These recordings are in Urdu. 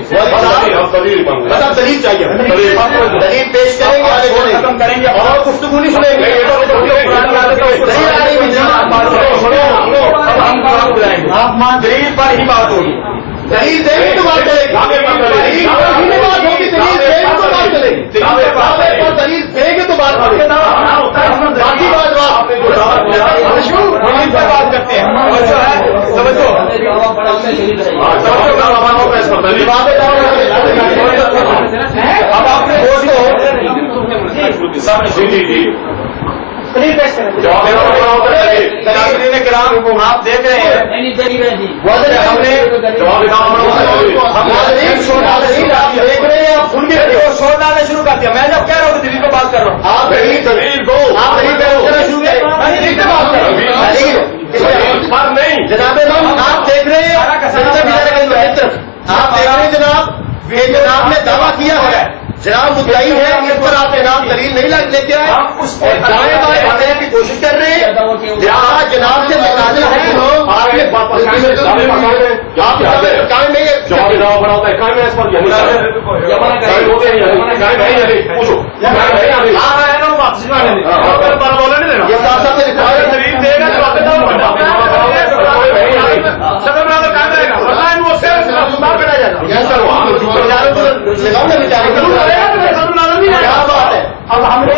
بس اب دلیل چاہیے, دلیل پیش کریں گے, ختم کریں گے اور گفتگو نہیں سنیں گے. دلیل پر ہی بات ہوگی, دلیل دیں گے تو بات کریں گے, دلیل دیں گے تو بات کریں گے, باقی بات بات کرتے ہیں. اب آپ نے کرام آپ دیکھ رہے ہیں, ہم نے شور ڈالنا شروع کر دیا. میں جب کہہ رہا ہوں دلیل پہ بات کر رہا ہوں, آپ دلیل نہیں جناب, آپ دیکھ رہے ہیں جناب, یہ جناب نے دعویٰ کیا ہے, جناب مدعی ہے, اس پر آپ جناب دلیل نہیں لے کے آئے, دائیں بائیں بھاگنے کی کوشش کر رہے ہیں. جناب سے متاثر ہے اب ہم نے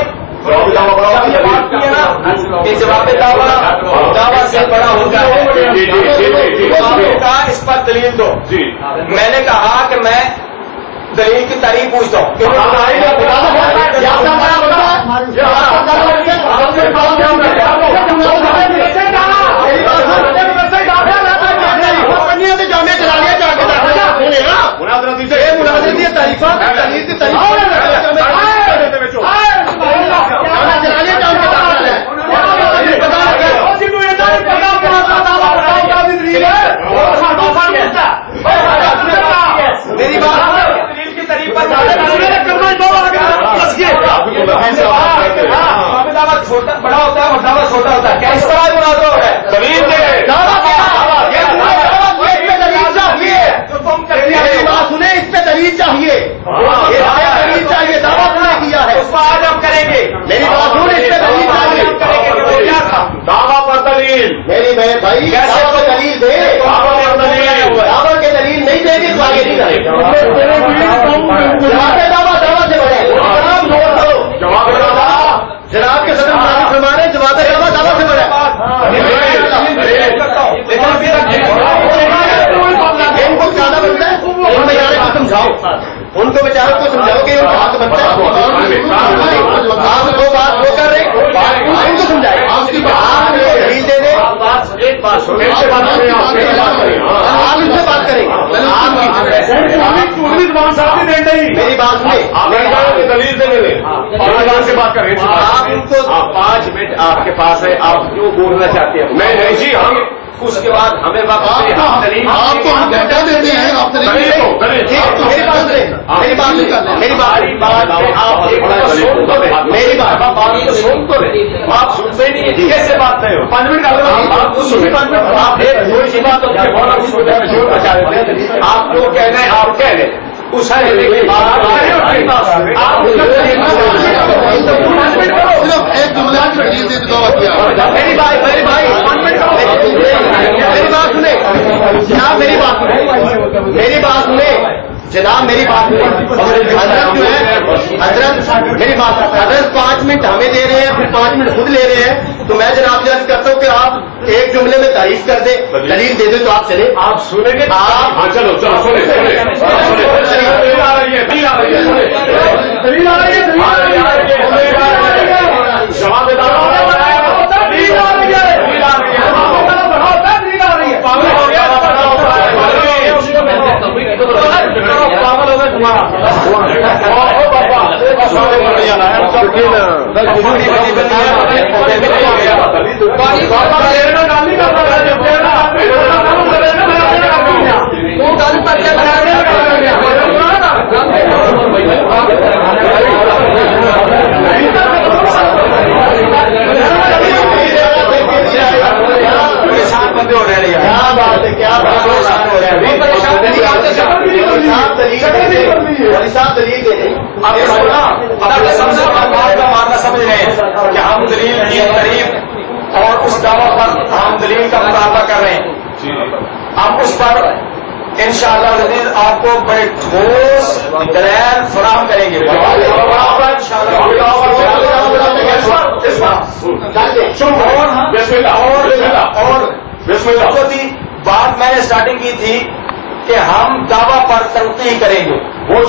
بات کی ہے نا کہ جواب دعویٰ سے بڑا ہوتا ہے, اس پر دلیل دو. میں نے کہا کہ میں دلیل کی تعریف پوچھتا ہوں, میری بات چھوٹا بڑا ہوتا ہے, دعویٰ چھوٹا ہوتا ہے, کیا اس طرح مناظر ہو رہا ہے؟ میری بات سنیں, اس پہ دلیل چاہیے, دلیل چاہیے, دعویٰ نے کیا ہے, اس کو آج ہم کریں گے. میری بات سنیں, اس پہ دلیل چاہیے, کیا تھا دعویٰ پر دلیل. میری بھائی کیسے دلیل دے, دعویٰ کے دلیل نہیں دیں گے تو آگے نہیں کریں گے. دعویٰ سے بڑھے, جناب کے صدر فرمانے جواب دعویٰ سے بڑھے. ان کو زیادہ بنتا ہے, ان بیچارے کو سمجھاؤ, ان کو بیچاروں کو سمجھاؤ کہ ان کا حق بنتا ہے. آپ دو بات وہ کر رہے, ان کو سمجھائے, آپ دلیل دے دیں, آپ ان سے بات کریں گے. میری بات سنیں, دلیل دے دیں سے بات کریں. آپ ان کو 5 منٹ آپ کے پاس ہے, آپ جو بولنا چاہتے ہیں. نہیں جی, ہم اس کے بعد ہمیں وقت آپ کو ہم کیا دیتے ہیں, آپ میری بات آپ سنتے نہیں, کیسے بات نہیں ہو. 5 منٹ آپ جو کہنا ہے آپ کہہ لیں, اس میری بات سنیں جناب, میری بات سنیں جناب, میری بات حضرت جو ہے, حضرت میری بات, حضرت 5 منٹ ہمیں دے رہے ہیں, پھر 5 منٹ خود لے رہے ہیں, تو میں جناب سے عرض کرتا ہوں کہ آپ ایک جملے میں تعریف کر دیں, دلیل دے دیں تو آپ چلیں. آپ سنیں گے, چلو کیا بات ہے, کیا بات ہے, علی صاحب دلیل دے دیں. آپ اس کو نا سب سے بڑا بات کا ماننا سمجھ رہے ہیں کہ ہم دلیل کی تعریف اور اس دعویٰ پر ہم دلیل کا مطالبہ کر رہے ہیں. ہم اس پر انشاءاللہ العزیز آپ کو بڑے ٹھوس دلائل فراہم کریں گے. اور بات میں نے اسٹارٹنگ کی تھی کہ ہم دعویٰ پر تنقید کریں گے. وہ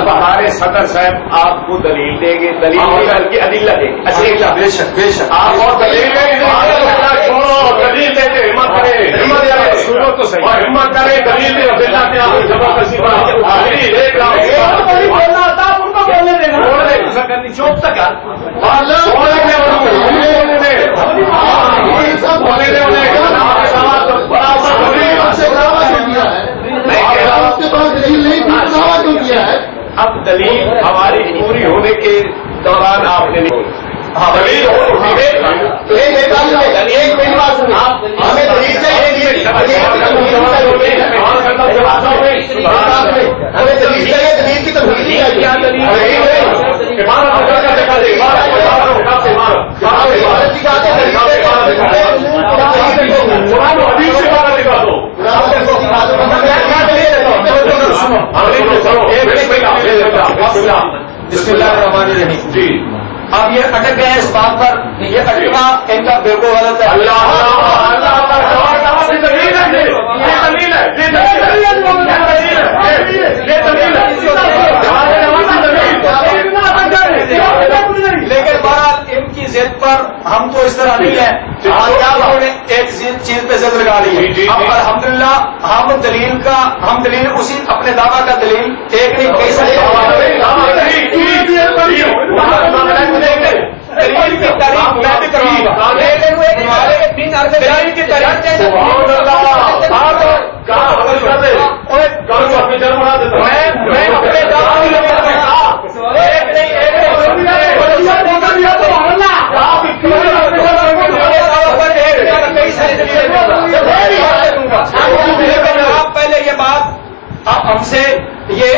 ہمارے صدر صاحب آپ کو دلیل دیں گے, دلیل کی عدلہ دیں گے. اچھا بے شک بے شک آپ اور دلیل چھوڑو, دلیل دیں گے, ہمت کریں, ہمت کریں, دلیل دیں. چوپ تک اب دلیل ہماری پوری ہونے کے دوران آپ نے دلیل ہمیں دلیل چاہیے, دلیل کی بسم اللہ الرحمن الرحیم. جی اب یہ اٹک گئے اس بات پر, یہ اٹکنا ان کا بالکل غلط ہے. لیکن بہرحال ان کی ضد پر ہم تو اس طرح نہیں ہے. انہوں نے ایک چیز پہ ضد لگا لی ہے. اب الحمدللہ ہم دلیل اسی اپنے دعویٰ کا دلیل ایک نہیں کئی ساری دلیل کی تعریف میں بھی کراؤں گا. دلیل کی تعریف میں اپنے آپ پہلے یہ بات آپ ہم سے یہ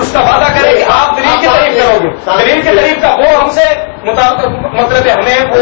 اس کا وعدہ کریں کہ آپ دلیل کی تعریف کرو گے. دلیل کی تعریف کا وہ ہم سے مطلب ہے ہمیں وہ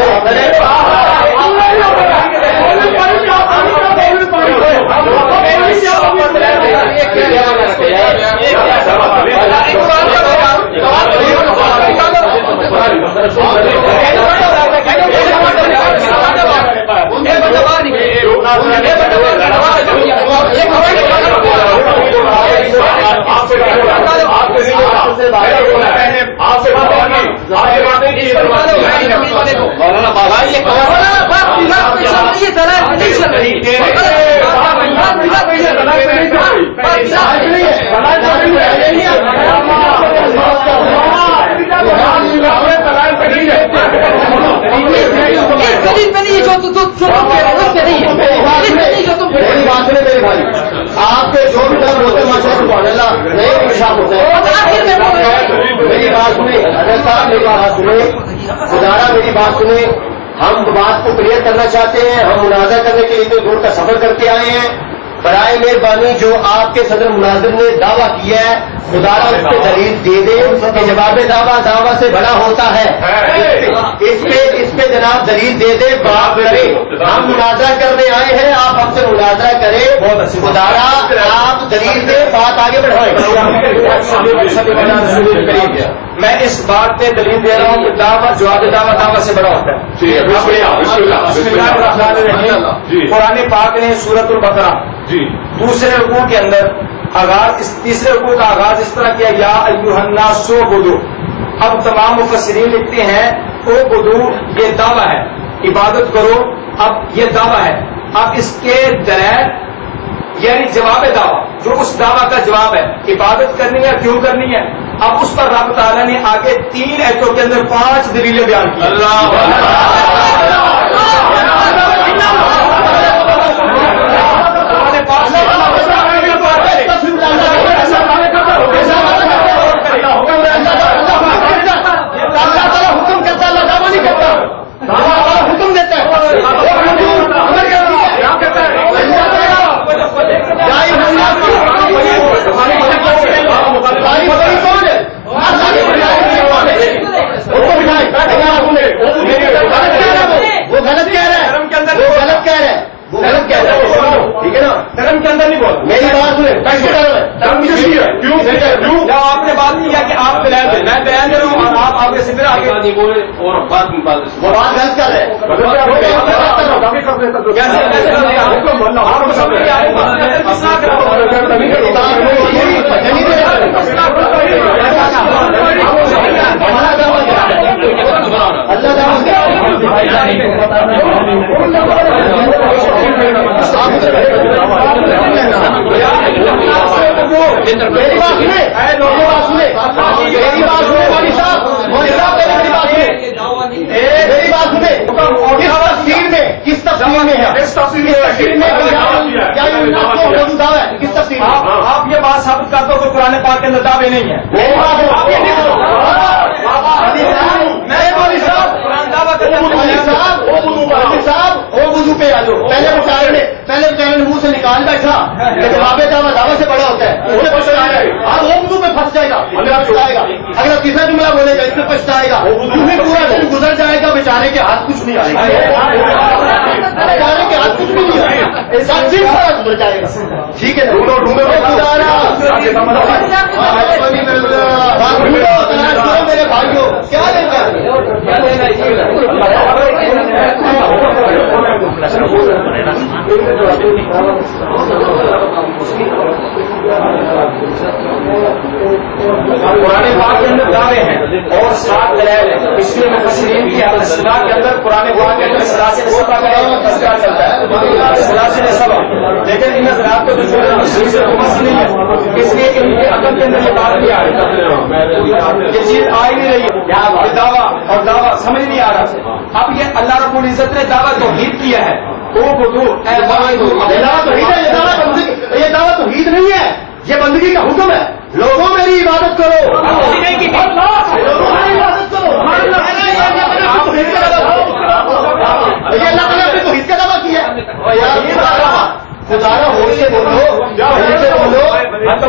آپ کے جو بھی ڈر ہوتے ہیں ماشاءاللہ نئے پیشاب ہوتے ہیں. میری بات سنیں, حضرت صاحب میری بات سنیں, گزارا میری بات سنیں. ہم بات کو کلیئر کرنا چاہتے ہیں. ہم مناظرہ کرنے کے لیے اتنے دور کا سفر کر کے آئے ہیں. برائے مہربانی جو آپ کے صدر مناظر نے دعویٰ کیا ہے خدارا اس پہ دلیل دے دیں کہ جواب دعویٰ سے بڑا ہوتا ہے. اس پہ جناب دلیل دے دیں, بات کریں. ہم مناظرہ کرنے آئے ہیں, آپ ہم سے مناظرہ کریں. خدارا آپ دلیل دیں, بات آگے بڑھائیں. میں اس بات پہ دلیل دے رہا ہوں کہ دعوت جواب دعوت سے بڑا ہوتا ہے. قرآن پاک نے سورۃ البقرہ دوسرے رکوع کے اندر آغاز, تیسرے رکوع کا آغاز اس طرح کیا, یا ایھا الناس اعبدوا. اب تمام مفسرین لکھتے ہیں اعبدوا یہ دعویٰ ہے, عبادت کرو. اب یہ دعویٰ ہے. اب اس کے دلائل یعنی جواب دعویٰ، جو اس دعویٰ کا جواب ہے، عبادت کرنی ہے کیوں کرنی ہے، اب اس پر رب تعالیٰ نے آگے 3 آیتوں کے اندر 5 دلیلیں بیان کی. حکم دیتا ہے وہ غلط کہہ رہا ہے، ٹھیک ہے نا؟ دھرم کے اندر نہیں بول. میری بات سنیں، جب آپ نے بات کیا کہ آپ دلائل دیں، میں دلائل دے رہا ہوں اور آپ آگے سے پھر آگے نہیں بولے اور بات وہ بات غلط کر رہے ہیں. میری بات سنیں، کس تفسیر میں ہے؟ کس تفسیر میں کیا دعویٰ ہے؟ کس تفسیر میں؟ آپ یہ بات ثابت کر دو کہ قرآن پاک کے اندر دعوے نہیں ہیں. وضو پہ آ جاؤ. پہلے بیچارے نے منہ سے نکال بیٹھا جواب دعویٰ سے بڑا ہوتا ہے. اب وہ وضو پہ پھنس جائے گا، پچھتائے گا. اگر تیسرا جملہ بولے گا اس میں پچھتائے گا. پورا دن گزر جائے گا، بیچارے کے ہاتھ کچھ نہیں آئے گا. بیچارے کے ہاتھ کچھ بھی نہیں آئے گا، سب چیز سارا گزر جائے گا. ٹھیک ہے، میرے بھائیوں کیا لینا قرآن پاک کے اندر دعوے ہیں اور 7 دلائل ہیں. اس لیے مفسرین کی اصطلاح کے اندر قرآن پاک کے اندر سلاسل سبا کا تذکرہ چلتا ہے. سلاسل سبا، لیکن ان حضرات کو جو نہیں ہے، اس لیے ان کے عقل کے اندر یہ بات نہیں آ رہی، یہ چیز آ ہی نہیں رہی ہے. دعویٰ اور دعویٰ سمجھ نہیں آ رہا. اب یہ اللہ رب العزت نے دعویٰ توحید کیا ہے. یہ دعویٰ توحید نہیں ہے، یہ بندگی کا حکم ہے. لوگوں میری عبادت کرو، یہ اللہ تعالیٰ نے توحید کا دعویٰ کیا ہے. ہوش سے بولو،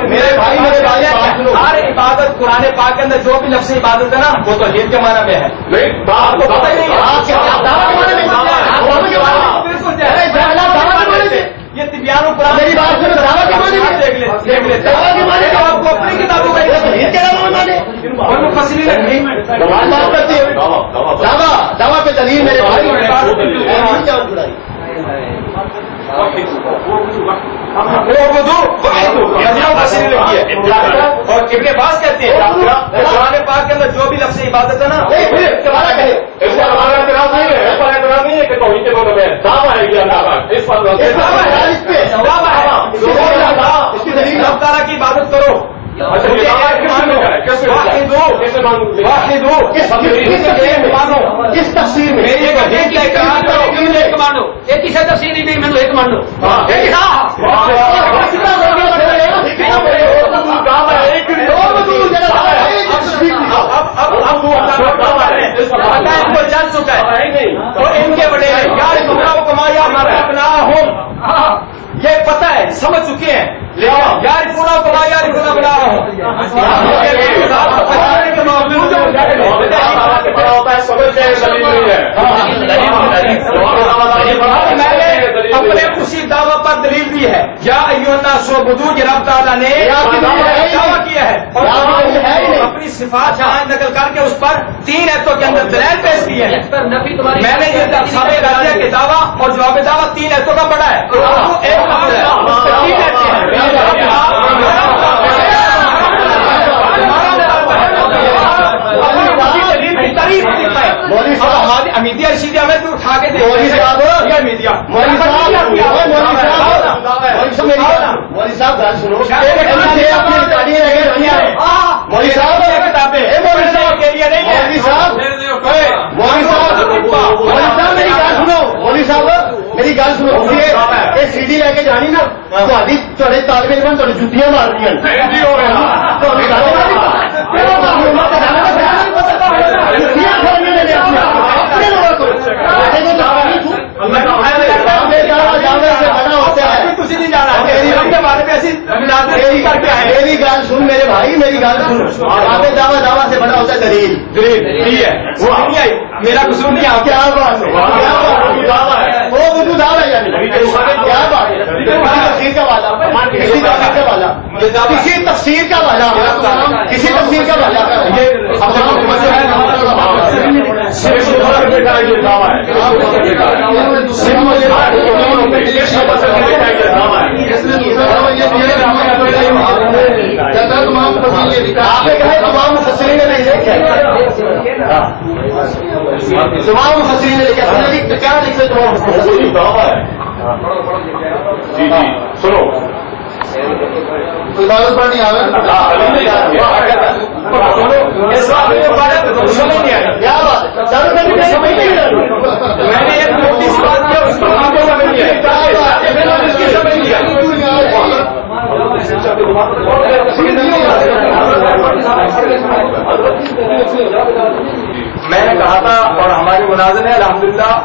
میرے بھائی میرے بھائی ہر عبادت قرآن پاک کے اندر جو بھی لفظ عبادت ہے نا وہ توحید کے معنی میں ہے. آپ کو پتہ ہی نہیں یہ طبیان و قرآن میری بات سنو، دعویٰ کے معنی میں دیکھ لے دعویٰ کے معنی آپ کو اپنی کتابوں میں دعویٰ پہ دلیل میرے بھائی اور ابن عباس کہتے ہیں قرآن پاک کے اندر جو بھی لفظ عبادت ہے نا اس کا ہمارا اعتراض نہیں ہے، ایسا اعتراض نہیں ہے کہ توحید کے بارے میں دعویٰ ہے یہ اللہ کا. اس پر اس کی دلیل رب تعالیٰ کی عبادت کرو. کس تفسیر میں ایک کسی تفسیر نہیں میں ایک مان لو. جان چکا ہے اور ان کے بڑے یار کمایا اپنا ہوں، یہ پتہ ہے، سمجھ چکے ہیں. یار پورا کما یار پورا بنا رہا ہوں. اپنے اسی دعویٰ پر دلیل دی ہے. یا ایھا الناس اعبدوا، یہ رب تعالیٰ نے دعویٰ کیا ہے اور اپنی صفات نقل کر کے اس پر 3 آیتوں کے اندر دلائل پیش کی ہے. میں نے یہ ثابت کر دیا کہ دعویٰ اور جواب دعویٰ 3 آیتوں کا بڑا ہے. ایک امیدیا رشیدیا میں تو اٹھا کے دے CD لے کے جانی نا تھوڑے طالب علم تھوڑی جتیاں مارنی میری گل سن میرے بھائی میری گل سن دعوی دعوی سے بنا ہوتا ہے دلیل وہ نہیں آئی میرا قصور نہیں آپ کیا بات ہے وہ اردو دعوی ہے کیا بات ہے تفسیر کا والا کسی تفسیر کا والا کسی تفسیر کا والا کسی تفسیر کا والا آپ نے کہا تمام مفسرین نے نہیں دیکھا تمام مفسرین نے دیکھا کیا لکھ سے تمام مفسرین جی جی سنو عبادت پر نہیں آگا کیا بات میں نے ایک نوٹس بات کیا اس کو آپ کو سمجھ لیا میں نے کہا تھا اور ہمارے مناظر نے الحمدللہ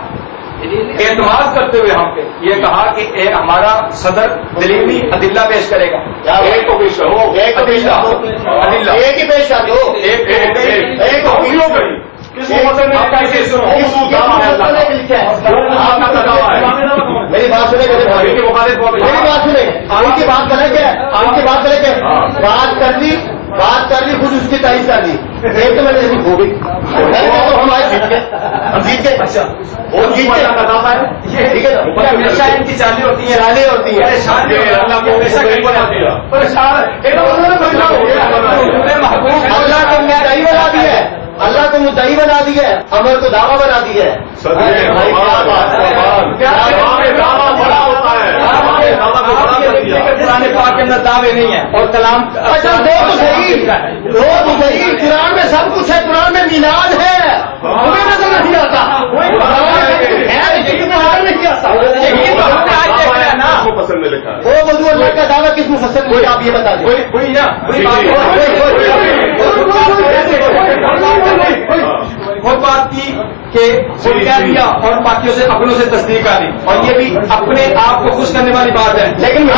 اعتماد کرتے ہوئے ہم پہ یہ کہا کہ ہمارا صدر دلیلی عدلہ پیش کرے گا ایک کو پیش کرو ایک ہی پیش کر دو کس کو پسند نہیں میری بات سنے میری بات سنے ان کی بات غلط ہے ان کی بات غلط ہے بات کر لی خود اس کی تعریف کر لی ایک تو میں نے ہو گئی ہم آئے جیت کے ہم جیت کے وہ جیت کے ٹھیک ہے ہمیشہ ان کی چالی ہوتی ہے رالیں ہوتی ہے اللہ کو مدعی بنا دی ہے اللہ کو مدعی بنا دی ہے امر کو دعویٰ بنا دی ہے پرانے پاک کے اندر دعوے نہیں ہے اور کلام اچھا وہ تو صحیح قرآن میں سب کچھ ہے قرآن میں میلاد ہے ہمیں نظر نہیں آتا وہ وضو اللہ کا دعویٰ کس مفسر کو آپ یہ بتا دیں وہ بات کی کہ کیا دیا اور باقیوں سے اپنوں سے تصدیق آ رہی اور یہ بھی اپنے آپ کو خوش کرنے والی بات ہے لیکن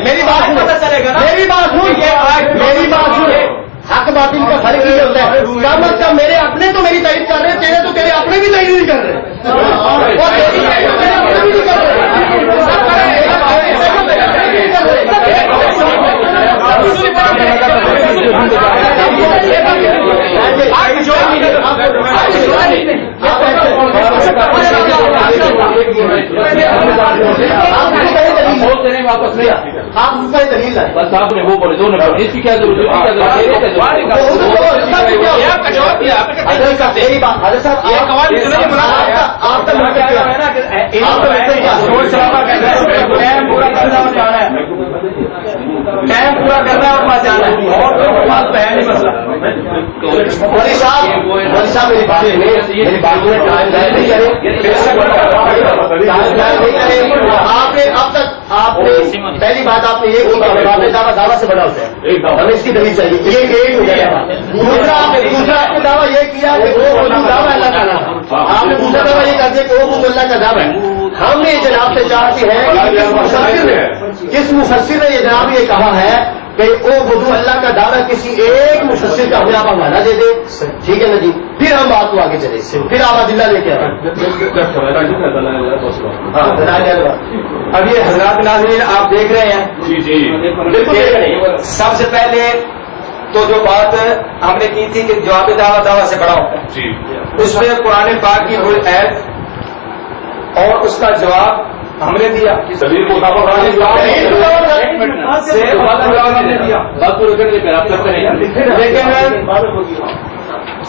میری بات پتہ چلے گا میری بات سن حق باطل کا فرق یہ ہوتا ہے کم از کم میرے اپنے تو میری تعریف کر رہے ہیں تیرے تو تیرے اپنے بھی تعریف نہیں کر رہے واپس لیا آپ اس کا دلیل لائیں بس آپ نے وہ بولے دونوں اس کی کیا ضرورت ٹائم پورا کرنا ہے اور پاس جانا ہے اور بات ہے نہیں مسئلہ مولی صاحب میری بات آپ نے اب تک آپ نے پہلی بات آپ نے یہ دعویٰ سے بڑا ہوتا ہے ہمیں اس کی دلیل چاہیے یہ ایک ہو جائے گا دوسرا آپ نے دعویٰ یہ کیا کہ وہ دعویٰ اللہ کا نام آپ نے دوسرا دعویٰ یہ کر دیا کہ وہ اللہ کا دعویٰ ہے ہم نے جناب سے چاہتے ہیں کس مفسر نے یہ جناب یہ کہا ہے کہ وہ وضو اللہ کا دعویٰ کسی ایک مفسر کا اپنے آپ حوالہ دے دے ٹھیک ہے نا جی پھر ہم بات کو آگے چلے پھر آپ عدلہ لے کے آئے اب یہ حضرات ناظرین آپ دیکھ رہے ہیں سب سے پہلے تو جو بات ہم نے کی تھی کہ جواب دعویٰ سے بڑا ہوتا ہے اس میں قرآن پاک کی کوئی ایت اور اس کا جواب ہم نے دیا لیکن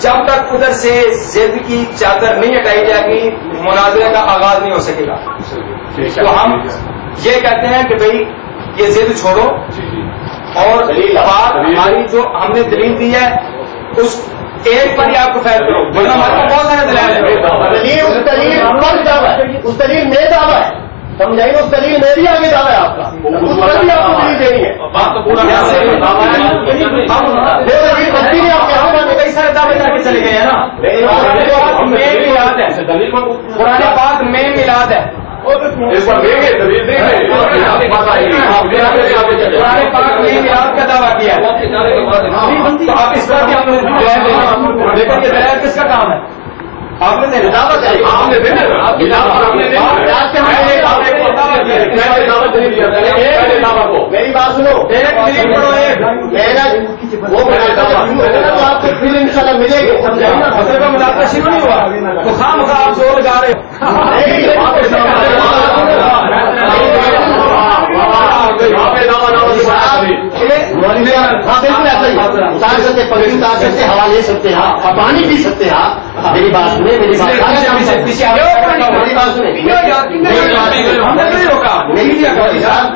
جب تک ادھر سے ضد کی چادر نہیں ہٹائی جائے گی مناظرے کا آغاز نہیں ہو سکے گا تو ہم یہ کہتے ہیں کہ بھئی یہ ضد چھوڑو اور بات ہماری جو ہم نے دلیل دی ہے ایک پر ہی آپ کو فیل کرو، ورنہ ہمارے پاس بہت سارے دلائل ہیں. دلیل اس دلیل پر دعویٰ ہے، اس دلیل میں دعویٰ ہے، سمجھائیں گے. اس دلیل میں بھی آگے دعویٰ ہے آپ کا، اس پر بھی آپ کو دلیل دینی ہے. بات تو پورا وہ دلیل بنتی نہیں آپ کے ہاتھ میں. کئی سارے دعوے جا کے چلے گئے ہیں نا. میں میلاد ہے، قرآن پاک میں میلاد ہے. اس پر دیں گے دلیل دیں گے. قرآن پاک میں میلاد کا دعویٰ کیا ہے، تو آپ اس طرح بھی ہم نے لیکن یہ دلائل کس کا کام ہے؟ آپ نے دعویٰ کری، آپ نے دینا میری بات سنو. ایک دلیل پڑھو، ایک وہ تو آپ کو پھر ان شاء اللہ ملے گی. سمجھائیں نا خطرے کا مذاکرہ شروع نہیں ہوا تو خواہ مخواہ آپ زور لگا رہے اتار سکتے، ہوا لے سکتے ہیں، پانی پی سکتے ہیں. میری بات سنیں، میری بات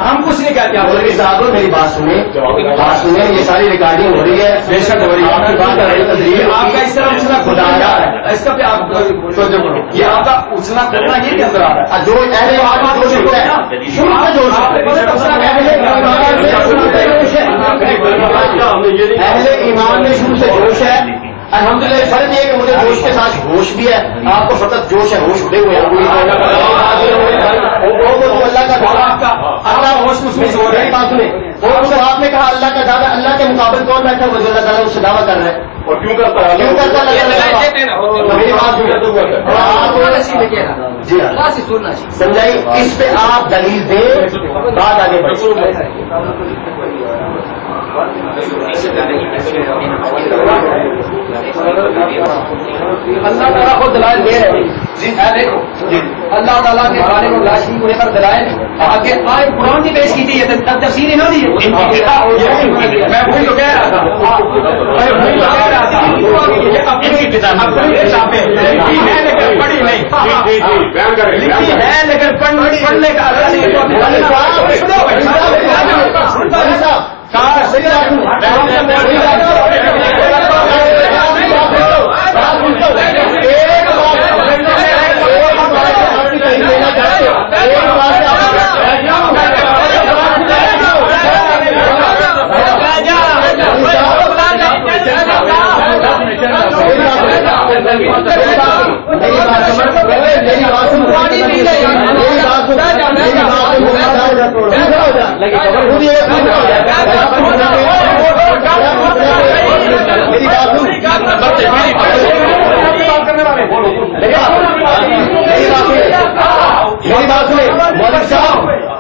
ہم کچھ نہیں کہتے. مولوی صاحب میری بات سنیں، یہ ساری ریکارڈنگ ہو رہی ہے. بے شک ہو رہی ہے. آپ کی بات آ رہی ہے، آپ کا اس طرح اچھنا خدا آ رہا ہے، اس کا بھی آپ توجہ کرو. یہ آپ کا اچھنا کرنا یہ اندر آ رہا ہے. جو اہل ایمان میں جوش ہے، شروع کا جوش اہل ایمان میں شروع سے جوش ہے. الحمدللہ فرض یہ کہ مجھے جوش کے ساتھ ہوش بھی ہے. آپ کو فقط جوش ہے، ہوش اڑے ہوئے ہیں. اللہ کا دعویٰ، اللہ ہوش محسوس ہو رہی بات سنیں. اور تو آپ نے کہا اللہ کا دعویٰ، اللہ کے مقابل کون بیٹھا ہے؟ وزیر اللہ تعالیٰ اس سے دعویٰ کر رہے ہیں. اور کیوں کرتا ہے؟ کیوں کرتا ہے؟ میری بات جی ہاں سمجھائی. اس پہ آپ دلیل دیں، بات آگے بڑھے. اللہ تعالیٰ کو دلائل دے رہے ہیں. دیکھو اللہ تعالیٰ کے بارے میں لاشی کو لے کر دلائل آگے آئے قرآن کی پیش کی تھی، تفسیر نہ دی. میں وہی تو کہہ رہا تھا، پڑھی نہیں لکھی ہے لیکن پڑھنے کا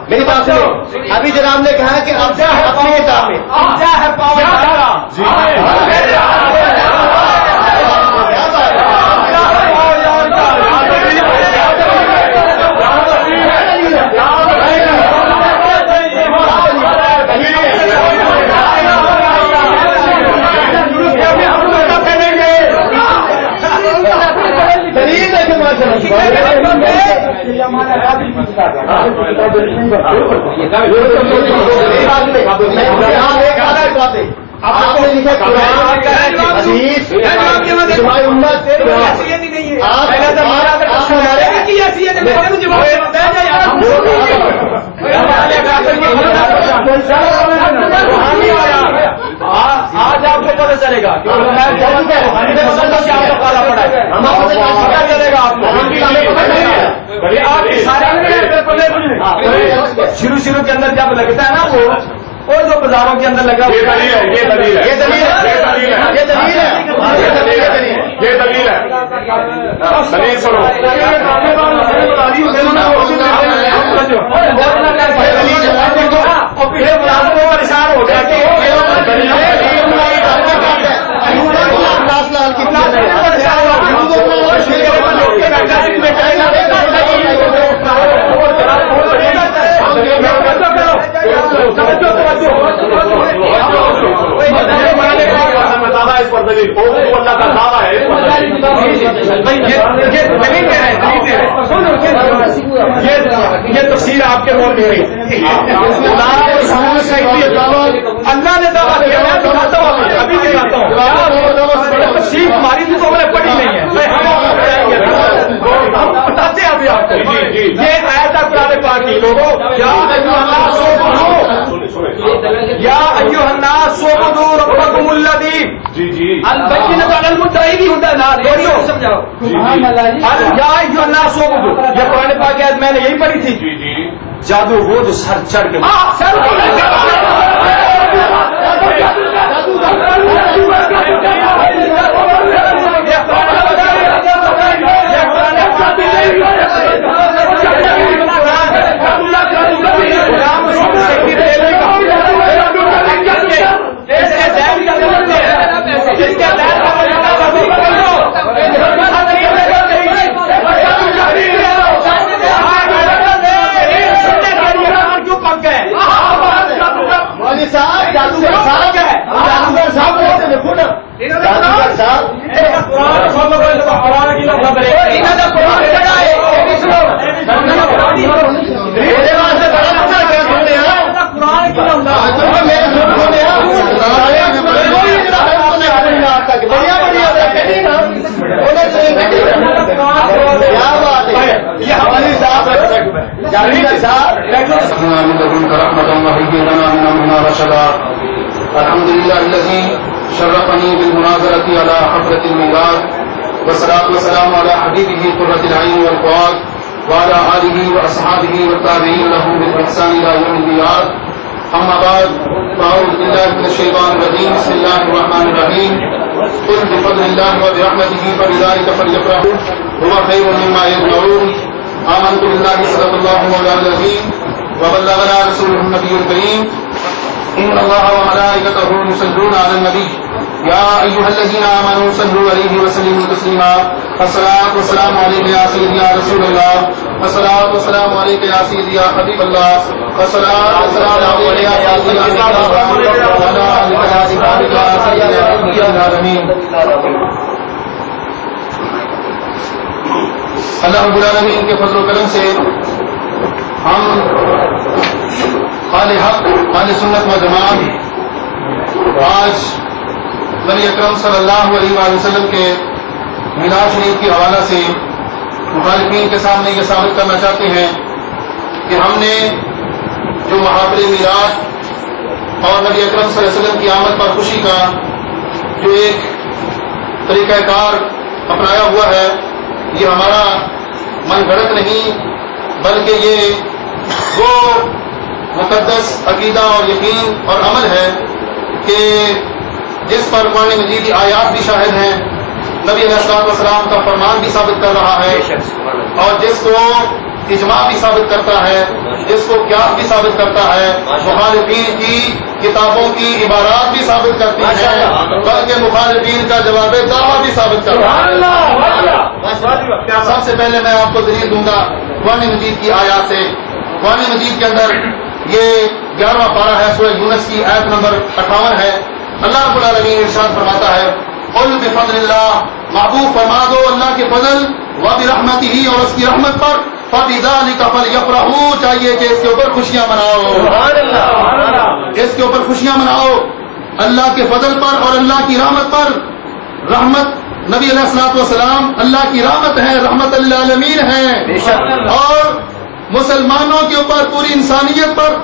میری بات سنیں. ابھی جناب نے کہا کہ اب اپنی کتاب میں آپ نے لکھا حدیث ہماری امت آج آپ کو پتہ چلے گا چلے گا آپ شروع کے اندر جب لگتا ہے نا وہ جو بازاروں کے اندر لگا یہ دلیل سنو. پریشان ہو جاتے اس پر دلیل اللہ کا دعویٰ ہے. یہ تفسیر آپ کے دور میں ہوئی. اللہ نے دعویٰ کیا, میں دکھاتا ہوں, ابھی دکھاتا ہوں. تفسیر ہماری تو میں نے پڑھی نہیں ہے, ہم بتاتے ہیں ابھی آپ کو. یہ آیت ہے قرآن پاک کی. لوگوں یا ایھا الناس اعبدوا ربکم الذی البینۃ علی المدعی بھی ہوتا ہے نا. سمجھاؤ یا ایھا الناس اعبدوا, یہ قرآن پاک کی آیت میں نے یہی پڑھی تھی. جادو وہ جو سر چڑھ کے الحمد لله الذي شرفني بالمناظرة على حفرة الميلاد والصلاة والسلام على حبيبه قرة العين والفؤاد وعلى آله وأصحابه والتابعين لهم بالإحسان إلى يوم الميعاد. أما بعد فأعوذ بالله من الشيطان الرجيم. بسم الله الرحمن الرحيم. قل بفضل الله وبرحمته فبذلك فليفرحوا هو خير مما يجمعون. آمنت بالله صدق الله مولانا العظيم وبلغنا رسوله النبي الكريم. إن الله وملائكته يصلون على النبي يا أيها الذين آمنوا صلوا عليه وسلموا تسليما. الصلاة والسلام عليك يا سيدي يا رسول الله. الصلاة والسلام عليك يا سيدي يا حبيب الله. الصلاة والسلام عليك يا سيدي يا حبيب الله وعلى آلك يا صحابك يا سيدي يا العالمين. اللہ رب العالمین کے فضل و کرم سے ہم اہل حق اہل سنت و جماعت آج نبی اکرم صلی اللہ علیہ وآلہ وسلم کے میلاد شریف کے حوالہ سے مخالفین کے سامنے یہ ثابت کرنا چاہتے ہیں کہ ہم نے جو محافل میلاد اور نبی اکرم صلی اللہ علیہ وسلم کی آمد پر خوشی کا جو ایک طریقہ کار اپنایا ہوا ہے, یہ ہمارا من گھڑت نہیں بلکہ یہ وہ مقدس عقیدہ اور یقین اور عمل ہے کہ جس پر قرآن مجید کی آیات بھی شاہد ہیں, نبی علیہ الصلوۃ والسلام کا فرمان بھی ثابت کر رہا ہے, اور جس کو اجماع بھی ثابت کرتا ہے, جس کو قیاس بھی ثابت کرتا ہے, مخالفین کی کتابوں کی عبارات بھی ثابت کرتی ہے, بلکہ مخالفین کا جواب دعویٰ بھی ثابت کرتا ہے. سب سے پہلے میں آپ کو دلیل دوں گا قرآن مجید کی آیات سے. قرآن مجید کے اندر یہ 11واں پارہ ہے, سورہ یونس کی آیت نمبر 58 ہے. اللہ رب العالمین ارشاد فرماتا ہے قل بفضل اللہ, محبوب فرما دو اللہ کے فضل وبرحمتہ, اور اس کی رحمت پر فبذلک فلیفرحوا, چاہیے کہ اس کے اوپر خوشیاں مناؤ, اس کے اوپر خوشیاں مناؤ اللہ کے فضل پر اور اللہ کی رحمت پر. رحمت نبی علیہ الصلوۃ والسلام اللہ کی رحمت ہے, رحمت للعالمین ہے, اور مسلمانوں کے اوپر پوری انسانیت پر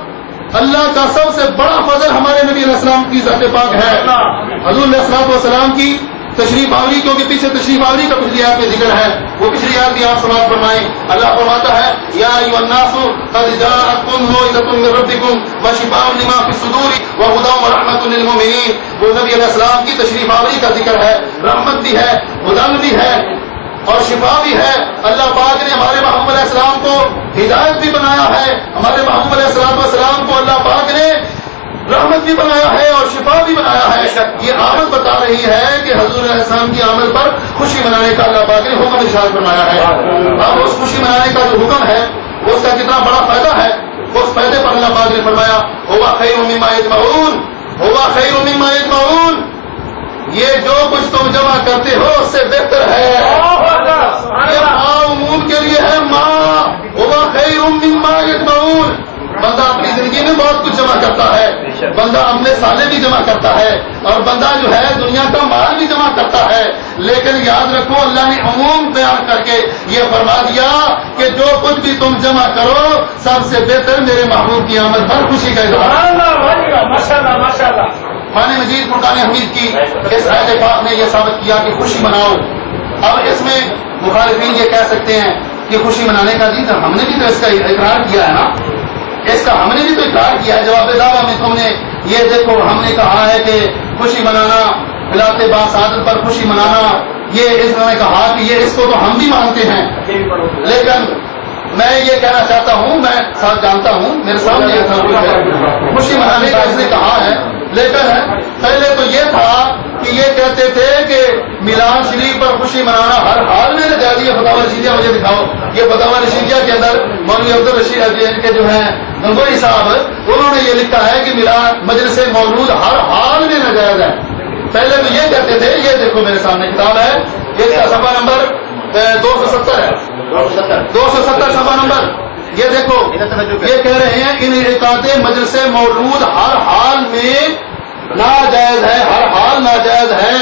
اللہ کا سب سے بڑا فضل ہمارے نبی علیہ السلام کی ذات پاک ہے. حضور علیہ الصلوۃ والسلام کی تشریف آوری, کیونکہ پیچھے تشریف آوری کا پچھلی آیت میں ذکر ہے, وہ پچھلی آیت بھی آپ سماعت فرمائیں. اللہ فرماتا ہے یا ایھا الناس قد جاءتکم موعظۃ من ربکم وشفاء لما فی الصدور وہدی ورحمۃ للمؤمنین. وہ نبی علیہ السلام کی تشریف آوری کا ذکر ہے, رحمت بھی ہے, ہدی بھی ہے اور شفا بھی ہے. اللہ پاک نے ہمارے محمد علیہ السلام کو ہدایت بھی بنایا ہے, ہمارے محمد علیہ السلام کو اللہ پاک نے رحمت بھی بنایا ہے اور شفا بھی بنایا ہے. یہ آمد بتا رہی ہے کہ حضور علیہ السلام کی آمد پر خوشی منانے کا اللہ پاک نے حکم ارشاد فرمایا ہے. اب اس خوشی منانے کا جو حکم ہے اس کا کتنا بڑا فائدہ ہے, اس فائدے پر اللہ پاک نے فرمایا ہوا خیر مما یجمعون, ہوا خیر مما یجمعون, یہ جو کچھ تم جمع کرتے ہو اس سے بہتر ہے. یہ عموم کے لیے ہے, ماں ہوا بندہ اپنی زندگی میں بہت کچھ جمع کرتا ہے، بندہ اپنے سالے بھی جمع کرتا ہے، اور بندہ جو ہے دنیا کا مال بھی جمع کرتا ہے، لیکن یاد رکھو اللہ نے عموم بیان کر کے یہ فرما دیا کہ جو کچھ بھی تم جمع کرو سب سے بہتر میرے محبوب کی آمد پر خوشی کا اظہار۔ قرآن مجید فرقان حمید کی اس آیت پاک نے یہ ثابت کیا کہ خوشی مناؤ۔ اب اس میں مخالفین یہ کہہ سکتے ہیں کہ خوشی منانے کا دین ہم نے بھی تو اس کا اقرار کیا ہے نا، اس کا ہم نے بھی تو اقرار کیا ہے۔ جواب دعویٰ میں تم نے یہ دیکھو ہم نے کہا ہے کہ خوشی منانا، خلاف باسعادت پر خوشی منانا، یہ اس نے کہا کہ یہ اس کو تو ہم بھی مانتے ہیں، لیکن میں یہ کہنا چاہتا ہوں، میں ساتھ جانتا ہوں میرے سامنے یہ خوشی منانے کا اس نے کہا ہے، لیکن پہلے تو یہ تھا کہ یہ کہتے تھے کہ میلاد شریف پر خوشی منانا ہر حال میں نجائز۔ یہ فتاوی رشیدیہ مجھے دکھاؤ، یہ فتاوی رشیدیہ کے اندر مولوی عبدالرشید کے جو ہیں گنگوئی صاحب انہوں نے یہ لکھا ہے کہ میلاد مجلس مولود ہر حال میں نجائز ہے۔ پہلے تو یہ کہتے تھے، یہ دیکھو میرے سامنے کتاب ہے، اس کا صفحہ نمبر 270 ہے، 270 صفحہ نمبر، یہ دیکھو یہ کہہ رہے ہیں انعقاد مجلس مولود ہر حال میں ناجائز ہے، ہر حال ناجائز ہے،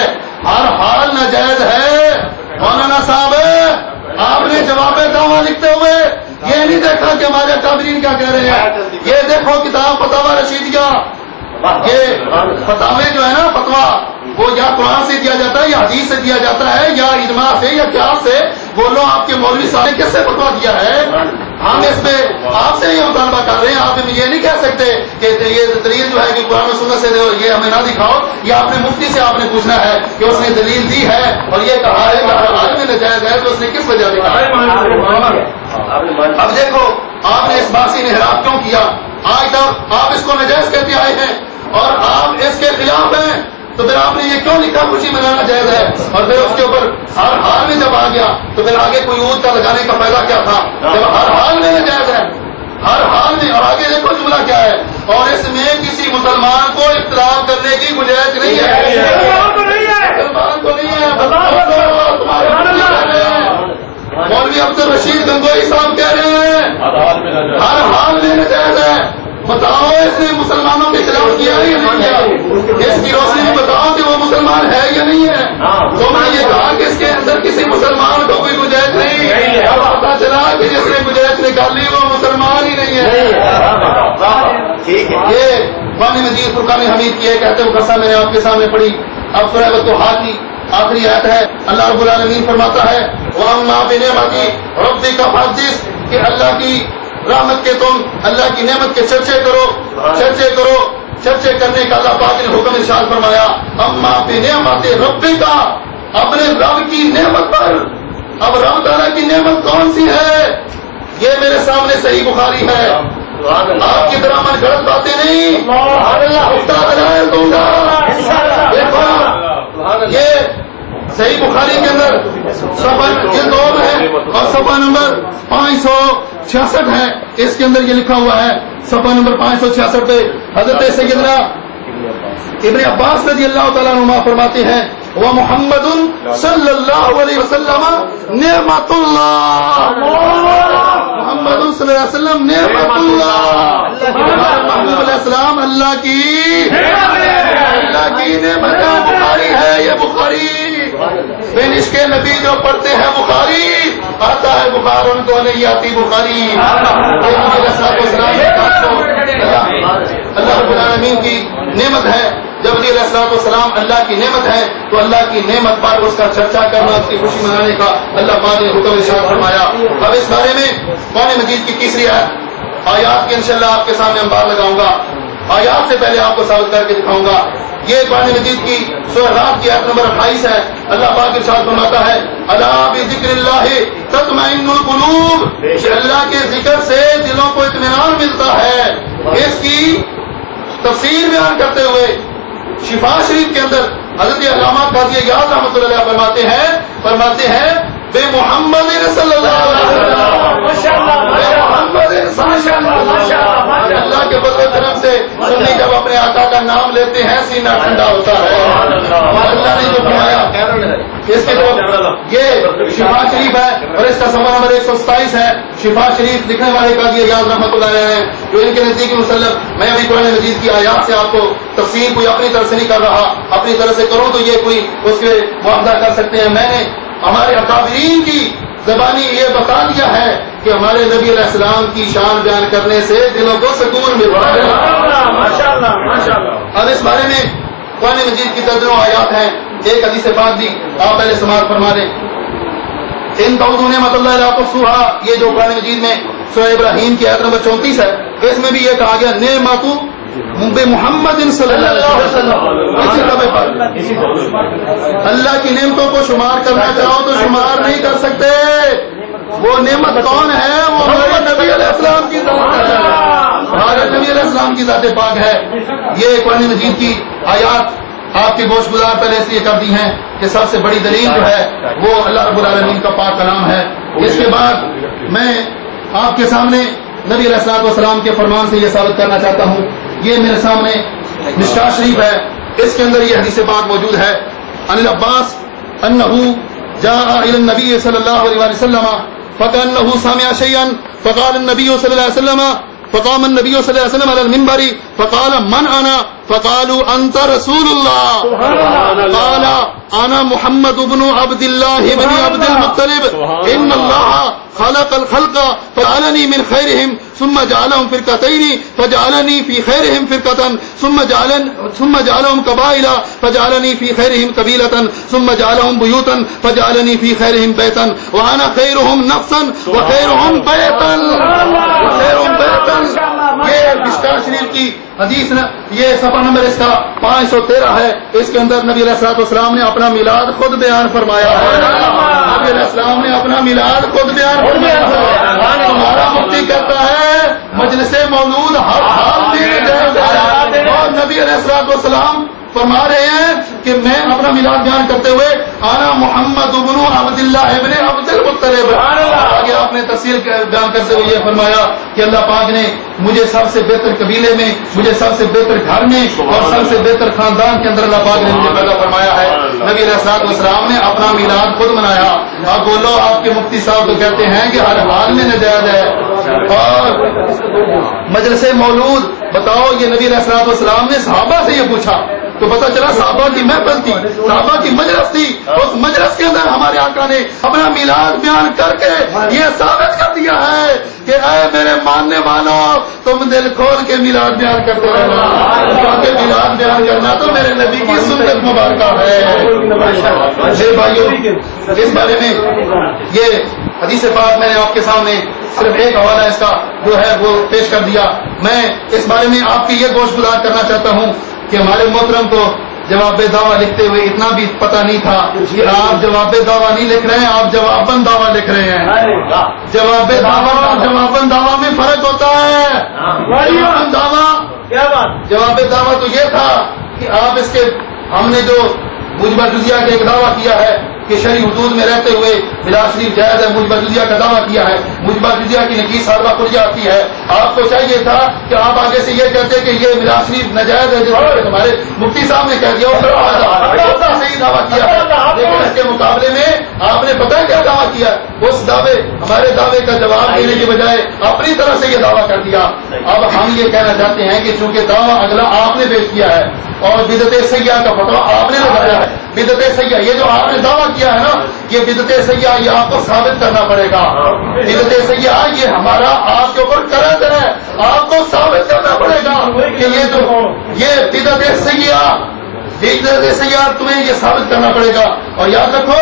ہر حال ناجائز ہے۔ مولانا صاحب آپ نے جواب دعویٰ لکھتے ہوئے یہ نہیں دیکھا کہ ہمارے اکابرین کیا کہہ رہے ہیں، یہ دیکھو کتاب فتاوی رشیدیہ، یہ فتاوے جو ہے نا فتوا وہ یا قرآن سے دیا جاتا ہے یا حدیث سے دیا جاتا ہے یا اجماع سے یا قیاس سے، بولو آپ کے مولوی صاحب نے کس سے فتوا دیا ہے؟ ہم اس پہ آپ سے یہ مطالبہ کر رہے ہیں، آپ یہ نہیں کہہ سکتے کہ یہ دلیل جو ہے کہ قرآن و سنت سے یہ ہمیں نہ دکھاؤ، یہ آپ نے مفتی سے آپ نے پوچھنا ہے کہ اس نے دلیل دی ہے اور یہ کہا ہے کہ ہر حال میں نجائز ہے، تو اس نے کس وجہ سے کہا ہے؟ اب دیکھو آپ نے اس باسی انحراف کیوں کیا؟ آج تک آپ اس کو نجائز کہتے آئے ہیں اور آپ اس کے خلاف ہیں، تو پھر آپ نے یہ کیوں لکھا خوشی منانا جائز ہے؟ اور پھر اس کے اوپر ہر حال میں جب آ گیا تو پھر آگے کوئی عود کا لگانے کا فائدہ کیا تھا جب ہر حال میں جائز ہے، ہر حال میں۔ اور آگے دیکھو جملہ کیا ہے، اور اس میں کسی مسلمان کو اختلاف کرنے کی گنجائش نہیں ہے، مسلمان کو نہیں ہے، مولوی عبدالرشید گنگوئی صاحب کہہ رہے ہیں ہر حال میں نجائز ہے۔ بتاؤ اس نے مسلمانوں کے خلاف کیا ہے یا نہیں کیا؟ اس کی روشنی میں بتاؤ کہ وہ مسلمان ہے یا نہیں ہے؟ تو میں یہ کہا کہ اس کے اندر کسی مسلمان کو کوئی گنجائش نہیں، اب پتا چلا کہ جس نے گنجائش نکالی وہ مسلمان ہی نہیں ہے۔ یہ قرآن مجید فرقان حمید کی ایک آیت مقدسہ میں نے آپ کے سامنے پڑھی، اب سورہ الطحا کی آخری آیت ہے، اللہ رب العالمین فرماتا ہے وَأَمَّا بِنِعْمَتِ رَبِّكَ فَحَدِّثْ، کہ اللہ کی رحمت کے تم اللہ کی نعمت کے چرچے کرو، چرچے کرو، چرچے کرنے کا اللہ پاک نے حکم ارشاد فرمایا۔ اما بنعمت ربک، اپنے رب کی نعمت پر۔ اب رب تعالیٰ کی نعمت کون سی ہے؟ یہ میرے سامنے صحیح بخاری ہے، آپ کی طرح من گھڑت باتیں نہیں، دلائل دوں گا۔ یہ صحیح بخاری کے اندر صفحہ جلد 2 ہے اور صفحہ نمبر 566 ہے، اس کے اندر یہ لکھا ہوا ہے صفحہ نمبر 566 پہ حضرت سیدنا ابن عباس رضی اللہ تعالیٰ عنہ فرماتے ہیں وہ محمد صلی اللہ علیہ وسلم نعمت اللہ، محمد صلی اللہ علیہ وسلم نعمت اللہ، محمد علیہ السلام اللہ کی نعمت ہے۔ بخاری ہے یہ، بخاری بن عشق نبی جو پڑھتے ہیں بخاری آتا ہے، بخار ان کو نہیں آتی بخاری۔ اللہ رب العالمین کی نعمت ہے، جب علیہ الصلوۃ والسلام اللہ کی نعمت ہے تو اللہ کی نعمت پر اس کا چرچا کرنا، اس کی خوشی منانے کا اللہ پاک نے حکم ارشاد فرمایا۔ اب اس بارے میں قرآن مجید کی تیسری آیات کی انشاءاللہ آپ کے سامنے انبار لگاؤں گا، آیات سے پہلے آپ کو ثابت کر کے دکھاؤں گا۔ یہ قرآن مجید کی سورہ رات کی آیت نمبر 28 ہے، اللہ پاک ارشاد فرماتا ہے الا بذکر اللہ تطمئن القلوب، کہ اللہ کے ذکر سے دلوں کو اطمینان ملتا ہے۔ اس کی تفسیر بیان کرتے ہوئے شفا شریف کے اندر حضرت علامہ قاضی اعیاض رحمۃ اللہ علیہ فرماتے ہیں بے محمد صلی اللہ علیہ وسلم، اللہ کے فضل و کرم سے سنی جب اپنے آقا کا نام لیتے ہے سینہ ٹھنڈا ہوتا ہے. ہمارے اللہ نے جو فرمایا اس کے جو یہ شفا شریف ہے اور اس کا صفحہ نمبر 127 ہے. شفا شریف لکھنے والے کا یہ یاد رحمۃ اللہ علیہ ہیں جو ان کے نزدیک مسلم. میں ابھی قرآن مجید کی آیات سے آپ کو تفسیر کوئی اپنی طرف سے نہیں کر رہا, اپنی طرف سے کروں تو یہ کوئی اس کے معاہدہ کر سکتے ہیں. میں نے ہمارے اکابرین کی زبانی یہ بتا دیا ہے کہ ہمارے نبی علیہ السلام کی شان بیان کرنے سے دلوں کو سکون ملتا ہے. اب اس بارے میں قرآن مجید کی درجنوں آیات ہیں. ایک حدیث پاک بھی آپ پہلے سماعت فرما دیں. ان تعوذوا نعمت اللہ لا تحصوها, یہ جو قرآن مجید میں سورہ ابراہیم کی آیت نمبر 34 ہے, اس میں بھی یہ کہا گیا نعمت محمد صلی اللہ علیہ وسلم. اسی طرح پر اللہ کی نعمتوں کو شمار کرنا چاہو تو شمار نہیں کر سکتے. وہ نعمت کون ہے؟ وہ ہمارے نبی علیہ السلام کی ذات ہے, ہمارے نبی علیہ السلام کی ذات پاک ہے. یہ قرآن مجید کی آیات آپ کے گوش گزار پہلے اس لیے کر دی ہیں کہ سب سے بڑی دلیل جو ہے وہ اللہ رب العالمین کا پاک کلام ہے. اس کے بعد میں آپ کے سامنے نبی علیہ الصلوۃ والسلام کے فرمان سے یہ ثابت کرنا چاہتا ہوں. یہ میرے سامنے مشکات شریف ہے, اس کے اندر یہ حدیث پاک موجود ہے. عن العباس انه جاء الى النبي صلى الله عليه وسلم فكانه سمع شيئا فقال النبي صلى الله عليه وسلم فقام النبي صلى الله عليه وسلم على المنبر فقال من انا فقالوا انت رسول الله قال انا محمد بن عبد الله بن عبد المطلب ان الله خلق الخلق فجعلني من خيرهم ثم جعلهم فرقتين فجعلني في خيرهم فرقة ثم جعلهم قبائل فجعلني في خيرهم قبيلة ثم جعلهم بيوتا فجعلني في خيرهم بيتا وانا خيرهم نفسا وخيرهم بيتا وخيرهم بيتا. یہ مشکات شریف کی حدیث یہ صفحہ نمبر اس کا 513 ہے. اس کے اندر نبی علیہ الصلوۃ والسلام نے اپنا میلاد خود بیان فرمایا ہے. نبی علیہ السلام نے اپنا میلاد خود بیان فرمایا ہے. ہمارا مفتی کہتا ہے مجلس مولود ہر حال میں جائز ہے, اور نبی علیہ الصلوۃ والسلام فرما رہے ہیں کہ میں اپنا میلاد بیان کرتے ہوئے آنا محمد ابن عبد اللہ ابن عبد المطلب. آگے آپ نے تفصیل بیان کرتے ہوئے یہ فرمایا کہ اللہ پاک نے مجھے سب سے بہتر قبیلے میں, مجھے سب سے بہتر گھر میں اور سب سے بہتر خاندان کے اندر اللہ پاک نے مجھے پیدا فرمایا ہے. نبی علیہ الصلوۃ والسلام نے اپنا میلاد خود منایا. آپ بولو, آپ کے مفتی صاحب تو کہتے ہیں کہ ہر حال میں نجائز ہے. اور مجلس مولود بتاؤ, یہ نبی علیہ الصلوۃ والسلام نے صحابہ سے یہ پوچھا تو پتا چلا صحابہ کی محفل تھی, صحابہ کی مجلس تھی. اس مجلس کے اندر ہمارے آقا نے اپنا میلاد بیان کر کے یہ ثابت کر دیا ہے کہ اے میرے ماننے والوں, تم دل کھول کے میلاد بیان کرتے رہنا, کیونکہ میلاد بیان کرنا تو میرے نبی کی سنت مبارکہ ہے. میرے بھائیوں, اس بارے میں یہ حدیث پاک میں نے آپ کے سامنے صرف ایک حوالہ اس کا جو ہے وہ پیش کر دیا. میں اس بارے میں آپ کی یہ گوش گزار کرنا چاہتا ہوں کہ ہمارے محترم کو جواب دعویٰ لکھتے ہوئے اتنا بھی پتہ نہیں تھا کہ آپ جواب دعویٰ نہیں لکھ رہے ہیں, آپ جواباً دعویٰ لکھ رہے ہیں. جواب دعویٰ اور جواباً دعویٰ میں فرق ہوتا ہے. جواب دعویٰ تو یہ تھا کہ آپ اس کے, ہم نے جو موجبہ جزیہ کا ایک دعویٰ کیا ہے کہ شرعی حدود میں رہتے ہوئے میلاد شریف جائز ہے, موجبہ جزیہ کا دعویٰ کیا ہے. موجبہ جزیہ کی نکیس سالہ کھل جاتی ہے. آپ کو چاہیے تھا کہ آپ آگے سے یہ کہتے کہ یہ میلاد شریف ناجائز ہے, جو ہمارے مفتی صاحب نے کہہ دیا صحیح دعویٰ کیا ہے. لیکن اس کے مقابلے میں آپ نے پتہ کیا دعویٰ کیا, اس دعوے ہمارے دعوے کا جواب دینے کے بجائے اپنی طرف سے یہ دعویٰ کر دیا. اب ہم یہ کہنا چاہتے ہیں کہ چونکہ دعویٰ اگلا آپ نے پیش کیا ہے اور بدعت سیاح کا فتویٰ آپ نے لگایا ہے, بدعت سیاح یہ جو آپ نے دعویٰ کیا ہے نا, یہ بدعت سیاح یہ آپ کو ثابت کرنا پڑے گا. بدعت سیاح یہ ہمارا آپ کے اوپر قرض ہے, آپ کو ثابت کرنا پڑے گا کہ یہ جو یہ بدعت سیاح تمہیں یہ ثابت کرنا پڑے گا. اور یاد رکھو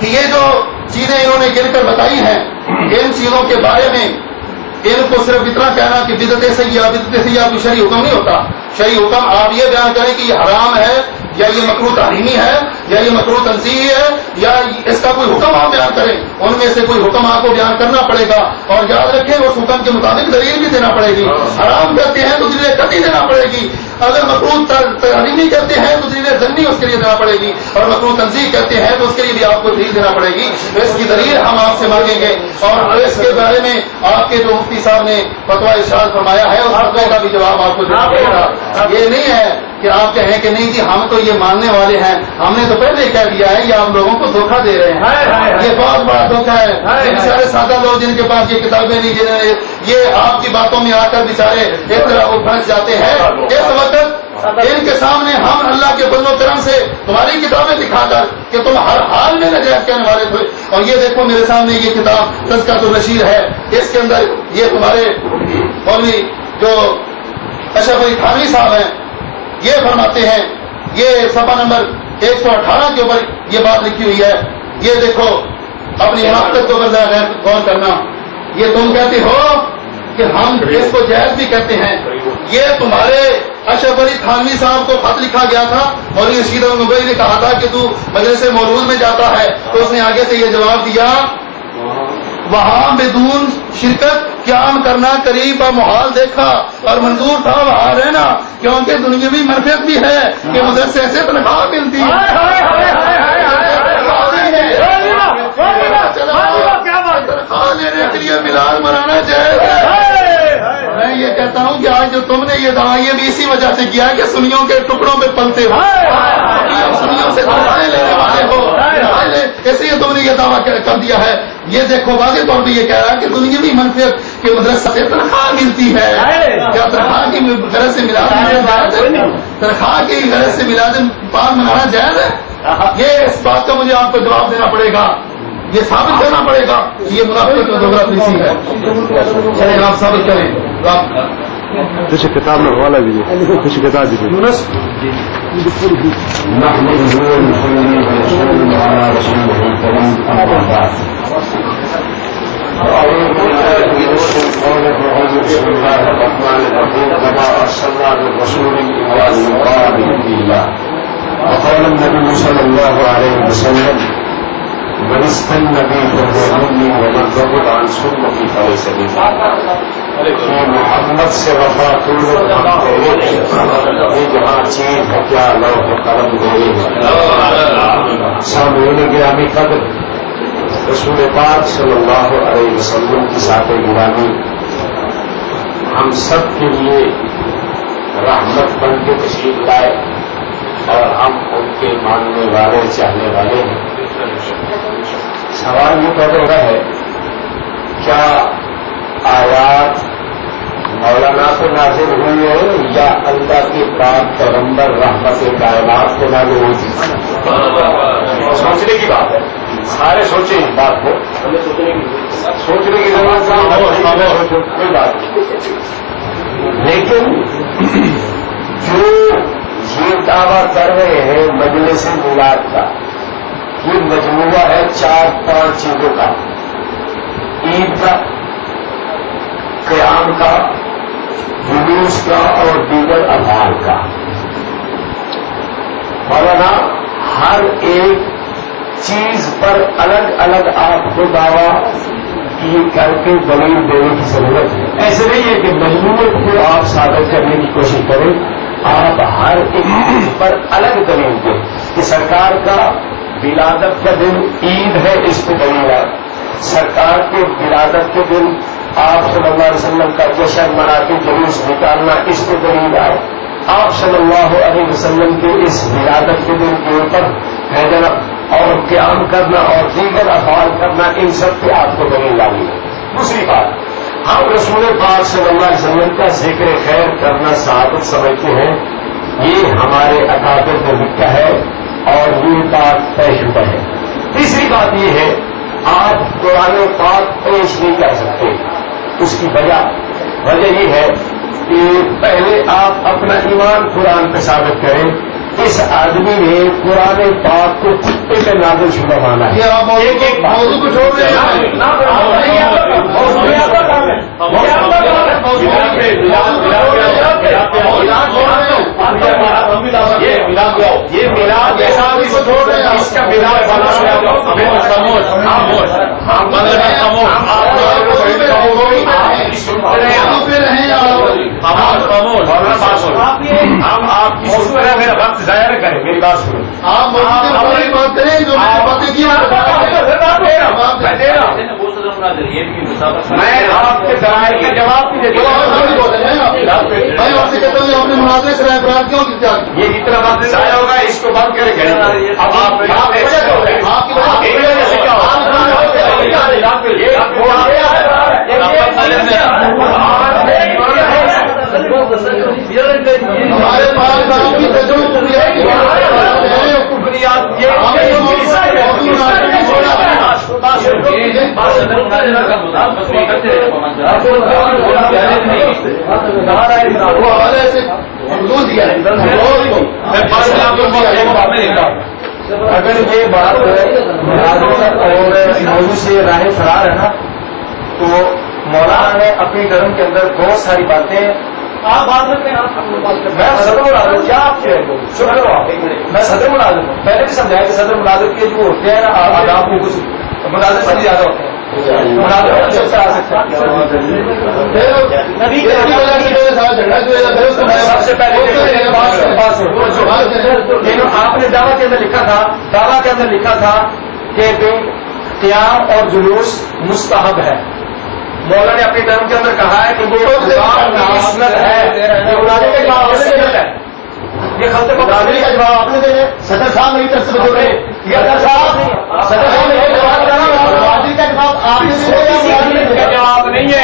کہ یہ جو چیزیں انہوں نے گر کر بتائی ہیں, ان چیزوں کے بارے میں ان کو صرف اتنا کہنا کہ بدعت سیاح کوئی شرعی حکم نہیں ہوتا. شرعی حکم آپ یہ بیان کریں کہ یہ حرام ہے, یا یہ مکروہ تحریمی ہے یا یہ مکروہ تنزیہی ہے یا اس کا کوئی حکم آپ بیان کریں، ان میں سے کوئی حکم آپ کو بیان کرنا پڑے گا، اور یاد رکھیں اس حکم کے مطابق دلیل بھی دینا پڑے گی۔ حرام کرتے ہیں تو دلیل قطعی دینا پڑے گی، اگر مکروہ تحریمی کرتے ہیں تو دلیل ظنی اس کے لیے دینا پڑے گی، اور مکروہ تنزیہ کرتے ہیں تو اس کے لیے بھی آپ کو دلیل دینا پڑے گی۔ تو اس کی دلیل ہم آپ سے مانگیں گے، اور اس کے بارے میں آپ کے جو مفتی صاحب نے فتویٰ ارشاد فرمایا ہے اس فتوے کا بھی جواب آپ کو دینا پڑے گا۔ یہ نہیں ہے کہ آپ کہیں کہ نہیں جی ہم تو یہ ماننے والے ہیں، ہم نے تو پہلے کہہ دیا ہے، یہ آپ لوگوں کو دھوکہ دے رہے ہیں، یہ بہت بڑا دھوکہ ہے۔ بےچارے سادہ لوگ جن کے پاس یہ کتابیں نہیں، جنہوں نے یہ آپ کی باتوں میں آ کر بےچارے ایک طرح وہ پھنس جاتے ہیں۔ اس وقت ان کے سامنے ہم اللہ کے فضل و کرم سے تمہاری کتابیں دکھا کر کہ تم ہر حال میں نجائز کہنے والے تھے، اور یہ دیکھو میرے سامنے یہ کتاب تذکرۃ الرشید ہے، اس کے اندر یہ تمہارے مولوی جو اشرف علی تھانوی صاحب ہیں یہ فرماتے ہیں، یہ صفحہ نمبر 118 کے اوپر یہ بات لکھی ہوئی ہے۔ یہ دیکھو اپنی منافقت کو غور کرنا، یہ تم کہتے ہو کہ ہم اس کو جائز بھی کہتے ہیں، یہ تمہارے اشرف علی تھانوی صاحب کو خط لکھا گیا تھا، مولوی رشید احمد گنگوئی نے کہا تھا کہ تو مجلس مولود میں جاتا ہے، تو اس نے آگے سے یہ جواب دیا وہاں بدون شرکت قیام کرنا قریب و محال دیکھا، اور منظور تھا وہاں رہنا کیونکہ دنیاوی منفعت بھی ہے کہ مدرسے سے تنخواہ ملتی ہے۔ تنخواہ لینے کے لیے میلاد منانا جائز ہے۔ میں یہ کہتا ہوں کہ آج جو تم نے یہ دعویٰ یہ بھی اسی وجہ سے کیا کہ سنیوں کے ٹکڑوں پہ پلتے ہو، سنیوں سے تنخواہیں لینے والے ہو، اس لیے تم نے یہ دعویٰ کر دیا ہے۔ یہ دیکھو واضح طور پہ یہ کہہ رہا ہے کہ دنیاوی منفعت کے مدرسہ سے تنخواہ ملتی ہے، کیا تنخواہ کی غرض سے میلاد جائز ہے؟ تنخواہ کی غرض سے میلاد پاک منانا جائز ہے؟ یہ اس بات کا مجھے آپ کو جواب دینا پڑے گا، یہ ثابت کرنا پڑے گا کہ یہ منافقت اور دوغرا فیسی ہے۔ چلیں آپ ثابت کریں۔ کچھ کتاب میں حوالہ دیجیے، کچھ کتاب دیجیے۔ وقال النبي صلى الله عليه وسلم من استنى بي فهو مني ومن رغب عن سنتي فليس مني۔ محمد سے وفا یہ جہاں چیز ہے کیا لوح قلم دے گا۔ سامعین گرامی قدر، رسول پاک صلی اللہ علیہ وسلم کی ذات گرامی ہم سب کے لیے رحمت بن کے تشریف لائے، اور ہم ان کے ماننے والے چاہنے والے ہیں۔ سوال یہ پیدا ہوا ہے کیا آیات مولانا کو نازل ہوئی ہے یا اللہ کے پاک پیغمبر رحمت کائنات کو نازل ہوئی تھی؟ سوچنے کی بات ہے، سارے سوچیں اس بات کو، سوچنے کی ضرورت کوئی بات نہیں، لیکن جو یہ دعویٰ کر رہے ہیں مجلس میلاد کا، یہ مجموعہ ہے 4-5 چیزوں کا، عید کا، قیام کا، جلوس کا اور دیگر افعال کا۔ مولانا ہر ایک چیز پر الگ الگ آپ کو دعویٰ کی کر کے دلیل دینے کی ضرورت ہے، ایسے نہیں ہے کہ مجموعے کو آپ ثابت کرنے کی کوشش کریں، آپ ہر ایک چیز پر الگ دلیل دیں کہ سرکار کا ولادت کا دن عید ہے، اس پہ دلیل ہے، سرکار کے ولادت کے دن آپ صلی اللہ علیہ وسلم کا جشن منا کے جلوس نکالنا، اس پہ دلیل ہے، آپ صلی اللہ علیہ وسلم کے اس ولادت کے دن کے اوپر ہے جناب اور قیام کرنا اور دیگر افعال کرنا، ان سب پہ آپ کو دلیل ڈالی ہے۔ دوسری بات، ہم رسول پاک صلی اللہ علیہ وسلم کا ذکر خیر کرنا سعادت سمجھتے ہیں، یہ ہمارے اکابر میں لکھا ہے اور یہ بات طے شدہ ہے۔ تیسری بات یہ ہے آپ قرآن پاک پیش نہیں کر سکتے، اس کی وجہ یہ ہے کہ پہلے آپ اپنا ایمان قرآن پہ ثابت کریں، اس آدمی نے قرآن پاک کو کتے پہ نازل شدہ مانا ہے۔ ایک ایک موضوع کو چھوڑ رہے ہیں، یہ ہم آپ کی میرا وقت ضائع نہ کریں. میری بات سنیں. آپ بات کریں جو باتیں کی میں آپ کے دلائل کا جواب بھی دیتا ہوں. میں آپ سے کہتا ہوں آپ نے مناظرے سے افراد کیوں کیا؟ یہ جتنا وقت ضائع ہوگا اس کو بند کریں گے. اب آپ ہمارے پاس کی اگر یہ بات اور موضوع سے راہ فرار ہے نا تو مولانا نے اپنی ٹرم کے اندر بہت ساری باتیں آپ بات کرتے ہیں. میں صدر ملازم کیا آپ کے شکر ہو میں صدر ملازم ہوں. پہلے بھی سمجھایا کہ صدر ملازم کے جو ہوتے ہیں نا آداب کو کچھ ملازم سے زیادہ ہوتے ہیں. سب سے پہلے آپ نے دعویٰ کے اندر لکھا تھا کہ قیام اور جلوس مستحب ہے. مولا نے اپنی ٹرم کے اندر کہا ہے کہ یہ سنت ہے. یہ خط مقابلے کا جواب آپ نے دے. صدر صاحب میری طرف سے بول رہے ہیں صدر صاحب جواب نہیں ہے.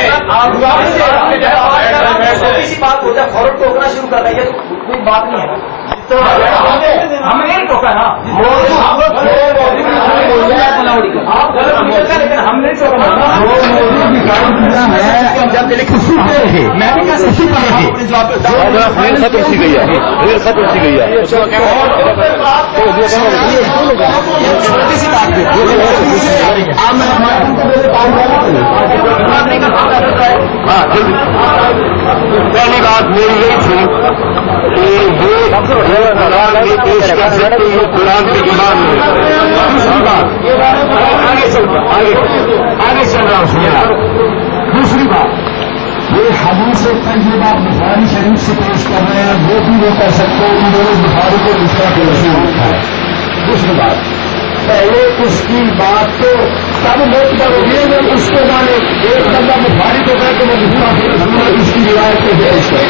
اسی بات کو جب فوراً ٹوکنا شروع کر رہی ہے تو کوئی بات نہیں ہے. ہم نے نہیں ٹوکا نا. آپ غلط لیکن ہم نے ٹوکا. چھوٹی سی بات پہلی بات میری یہی تھی کہ یہ قرآن کی پیش کر سکتے یہ قرآن کی ایمان میں. دوسری بات آگے چل رہا ہوں. دوسری بات یہ حدیث طیبہ بخاری شریف سے پیش کر رہے ہیں وہ بھی وہ کر سکتے ہیں ان دونوں بخاری کو اس کا پیش ہوتا ہے. دوسری بات پہلے اس کی بات کو تب لوگ کرو گے اس کے بعد ایک بندہ بخاری کو کہہ کے وہ اس کی روایت کو پیش کرے.